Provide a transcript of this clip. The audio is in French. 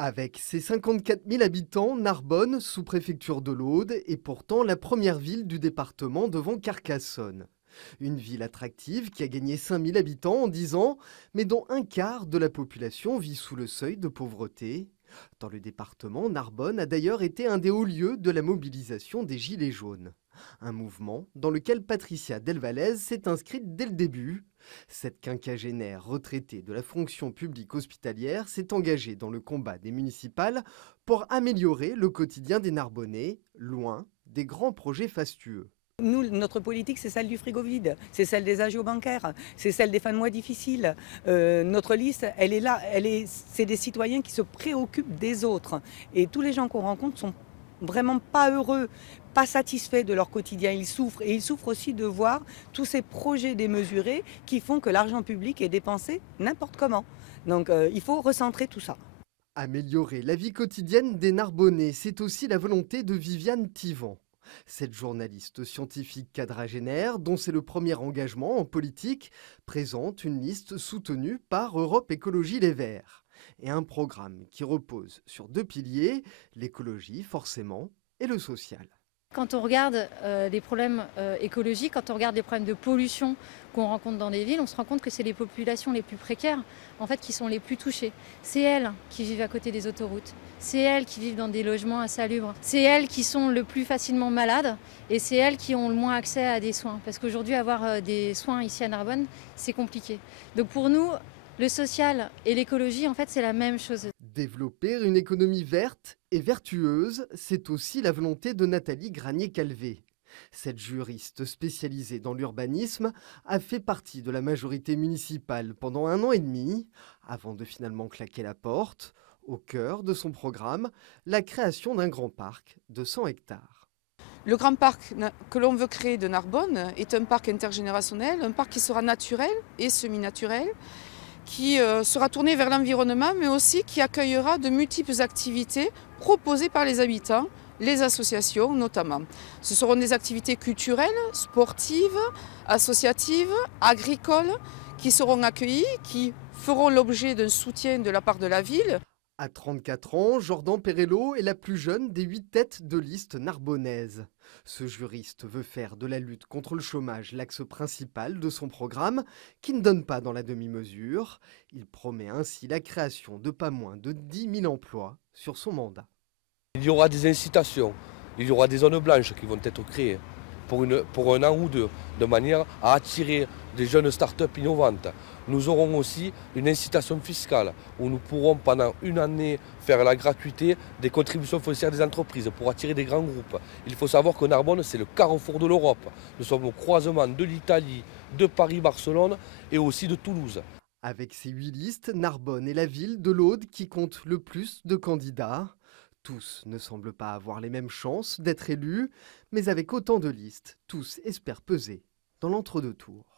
Avec ses 54 000 habitants, Narbonne, sous-préfecture de l'Aude, est pourtant la première ville du département devant Carcassonne. Une ville attractive qui a gagné 5 000 habitants en 10 ans, mais dont un quart de la population vit sous le seuil de pauvreté. Dans le département, Narbonne a d'ailleurs été un des hauts lieux de la mobilisation des Gilets jaunes. Un mouvement dans lequel Patricia Delvalès s'est inscrite dès le début. Cette quinquagénaire retraitée de la fonction publique hospitalière s'est engagée dans le combat des municipales pour améliorer le quotidien des Narbonnais, loin des grands projets fastueux. Nous, notre politique, c'est celle du frigo vide, c'est celle des agios bancaires, c'est celle des fins de mois difficiles. Notre liste, elle est là, c'est des citoyens qui se préoccupent des autres. Et tous les gens qu'on rencontre sont vraiment pas heureux, pas satisfaits de leur quotidien. Ils souffrent. Et ils souffrent aussi de voir tous ces projets démesurés qui font que l'argent public est dépensé n'importe comment. Donc il faut recentrer tout ça. Améliorer la vie quotidienne des Narbonnais, c'est aussi la volonté de Viviane Thivan. Cette journaliste scientifique quadragénaire, dont c'est le premier engagement en politique, présente une liste soutenue par Europe Écologie Les Verts. Et un programme qui repose sur deux piliers, l'écologie forcément et le social. Quand on regarde les problèmes écologiques, quand on regarde les problèmes de pollution qu'on rencontre dans des villes, on se rend compte que c'est les populations les plus précaires en fait, qui sont les plus touchées. C'est elles qui vivent à côté des autoroutes, c'est elles qui vivent dans des logements insalubres, c'est elles qui sont le plus facilement malades et c'est elles qui ont le moins accès à des soins. Parce qu'aujourd'hui, avoir des soins ici à Narbonne, c'est compliqué. Donc pour nous, le social et l'écologie, en fait, c'est la même chose. Développer une économie verte et vertueuse, c'est aussi la volonté de Nathalie Granier-Calvé. Cette juriste spécialisée dans l'urbanisme a fait partie de la majorité municipale pendant 1 an et demi, avant de finalement claquer la porte, au cœur de son programme, la création d'un grand parc de 100 hectares. Le grand parc que l'on veut créer de Narbonne est un parc intergénérationnel, un parc qui sera naturel et semi-naturel, qui sera tourné vers l'environnement, mais aussi qui accueillera de multiples activités proposées par les habitants, les associations notamment. Ce seront des activités culturelles, sportives, associatives, agricoles, qui seront accueillies, qui feront l'objet d'un soutien de la part de la ville. À 34 ans, Jordan Perello est la plus jeune des 8 têtes de liste narbonnaise. Ce juriste veut faire de la lutte contre le chômage l'axe principal de son programme, qui ne donne pas dans la demi-mesure. Il promet ainsi la création de pas moins de 10 000 emplois sur son mandat. Il y aura des incitations, il y aura des zones blanches qui vont être créées pour un an ou deux, de manière à attirer des jeunes start-up innovantes. Nous aurons aussi une incitation fiscale où nous pourrons pendant une année faire la gratuité des contributions foncières des entreprises pour attirer des grands groupes. Il faut savoir que Narbonne, c'est le carrefour de l'Europe. Nous sommes au croisement de l'Italie, de Paris-Barcelone et aussi de Toulouse. Avec ces 8 listes, Narbonne est la ville de l'Aude qui compte le plus de candidats. Tous ne semblent pas avoir les mêmes chances d'être élus, mais avec autant de listes, tous espèrent peser dans l'entre-deux tours.